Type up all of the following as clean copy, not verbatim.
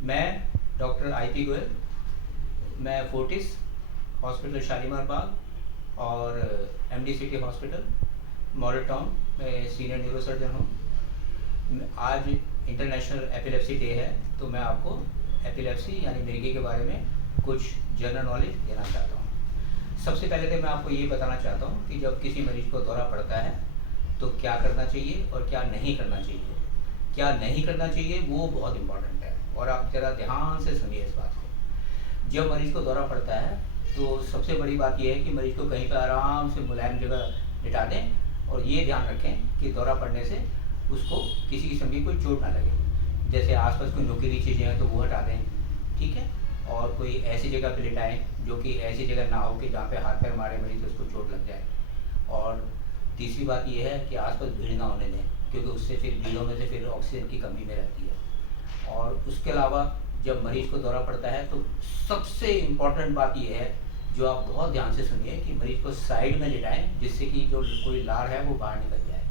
मैं doctor IP. Goyal, मैं Fortis hospital Shalimar बाग और MD city hospital model town में सीनियर न्यूरो सर्जन हूँ। आज इंटरनेशनल एपिलेप्सी डे है, तो मैं आपको एपिलेप्सी यानी मिर्गी के बारे में कुछ जनरल नॉलेज देना चाहता हूँ। सबसे पहले तो मैं आपको ये बताना चाहता हूँ कि जब किसी मरीज को दौरा पड़ता है तो क्या करना चाहिए और क्या नहीं करना चाहिए। क्या नहीं करना चाहिए वो बहुत इम्पोर्टेंट है, और आप ज़रा ध्यान से सुनिए इस बात को। जब मरीज़ को दौरा पड़ता है तो सबसे बड़ी बात यह है कि मरीज़ को कहीं पर आराम से मुलायम जगह लिटा दें, और ये ध्यान रखें कि दौरा पड़ने से उसको किसी किस्म की कोई चोट ना लगे। जैसे आसपास कोई नुकीली चीज़ें हैं तो वो हटा दें, ठीक है। और कोई ऐसी जगह पर लिटाएँ जो कि ऐसी जगह ना हो कि जहाँ पे हाथ पैर मारे मरीज़ उसको चोट लग जाए। और तीसरी बात यह है कि आसपास भीड़ ना होने दें, क्योंकि उससे फिर भीड़ों में से फिर ऑक्सीजन की कमी में रहती है। और उसके अलावा जब मरीज़ को दौरा पड़ता है तो सबसे इम्पॉर्टेंट बात यह है, जो आप बहुत ध्यान से सुनिए, कि मरीज़ को साइड में लिटाएं जिससे कि जो कोई लार है वो बाहर निकल जाए,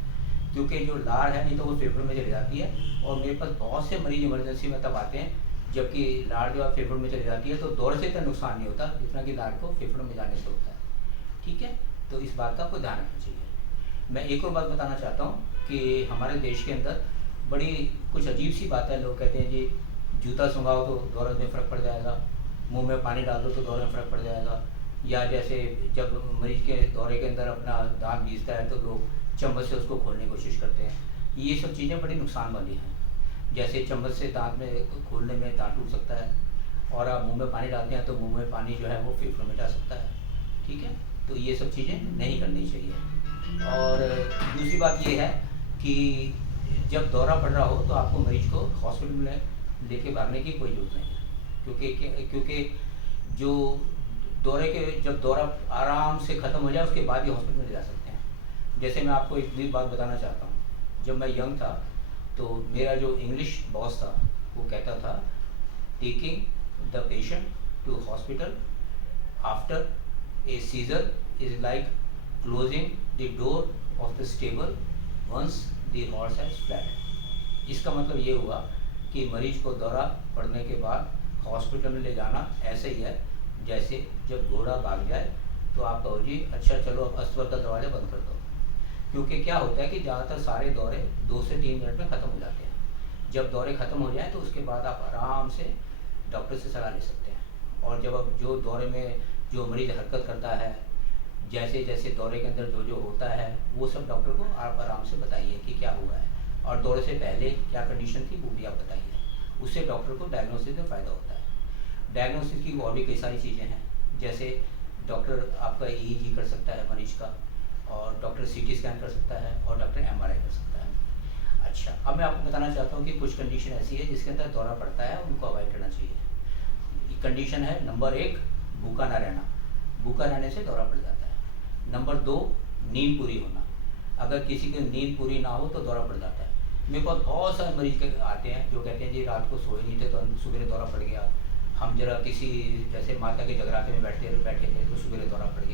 क्योंकि जो लार है नहीं तो वो फेफड़ों में चली जाती है। और मेरे पास बहुत से मरीज़ इमरजेंसी में तब आते हैं जबकि लार जो है फेफड़ों में चली जाती है, तो दौरे से इतना नुकसान नहीं होता जितना कि लार को फेफड़ों में जाने से होता है, ठीक है। तो इस बात का आपको ध्यान रखना चाहिए। मैं एक और बात बताना चाहता हूँ कि हमारे देश के अंदर बड़ी कुछ अजीब सी बात है। लोग कहते हैं जी जूता सूंघाओ तो दौरे में फ़र्क पड़ जाएगा, मुंह में पानी डाल दो तो दौरे में फ़र्क पड़ जाएगा, या जैसे जब मरीज़ के दौरे के अंदर अपना दांत बीसता है तो लोग चम्मच से उसको खोलने की कोशिश करते हैं। ये सब चीज़ें बड़ी नुकसान वाली हैं। जैसे चम्मच से दांत में खोलने में दांत टूट सकता है, और आप मुंह में पानी डालते हैं तो मुंह में पानी जो है वो फेफड़ों में जा सकता है, ठीक है। तो ये सब चीज़ें नहीं करनी चाहिए। और दूसरी बात ये है कि जब दौरा पड़ रहा हो तो आपको मरीज़ को हॉस्पिटल में लेके भागने की कोई ज़रूरत नहीं है, क्योंकि जो दौरे के जब दौरा आराम से ख़त्म हो जाए उसके बाद ही हॉस्पिटल में ले जा सकते हैं। जैसे मैं आपको एक भी बात बताना चाहता हूँ। जब मैं यंग था तो मेरा जो इंग्लिश बॉस था वो कहता था, taking the patient to hospital after a seizure is like closing the door of the stable once the horse has flat. इसका मतलब ये हुआ कि मरीज को दौरा पड़ने के बाद हॉस्पिटल में ले जाना ऐसे ही है जैसे जब घोड़ा भाग जाए तो आप कहो जी अच्छा चलो अब अस्पताल का दरवाज़ा बंद कर दो। क्योंकि क्या होता है कि ज़्यादातर सारे दौरे 2 से 3 मिनट में ख़त्म हो जाते हैं। जब दौरे ख़त्म हो जाए तो उसके बाद आप आराम से डॉक्टर से सलाह ले सकते हैं। और जब अब जो दौरे में जो मरीज़ हरकत करता है, जैसे जैसे दौरे के अंदर जो जो होता है वो सब डॉक्टर को आप आराम से बताइए कि क्या हुआ है, और दौरे से पहले क्या कंडीशन थी वो भी आप बताइए। उससे डॉक्टर को डायग्नोसिस में फ़ायदा होता है। डायग्नोसिस की और भी कई सारी चीज़ें हैं, जैसे डॉक्टर आपका ईईजी कर सकता है मरीज़ का, और डॉक्टर सीटी स्कैन कर सकता है, और डॉक्टर एमआरआई कर सकता है। अच्छा, अब मैं आपको बताना चाहता हूँ कि कुछ कंडीशन ऐसी है जिसके अंदर दौरा पड़ता है, उनको अवॉइड करना चाहिए। कंडीशन है नंबर 1, भूखा ना रहना। भूखा रहने से दौरा पड़ जाता है। नंबर 2, नींद पूरी होना। अगर किसी की नींद पूरी ना हो तो दौरा पड़ जाता है। मेरे पास बहुत सारे मरीज आते हैं जो कहते हैं जी रात को सोए नहीं थे तो सुबह दौरा पड़ गया। हम जरा किसी जैसे माता के जगराते में बैठे थे तो सुबह दौरा पड़ गया।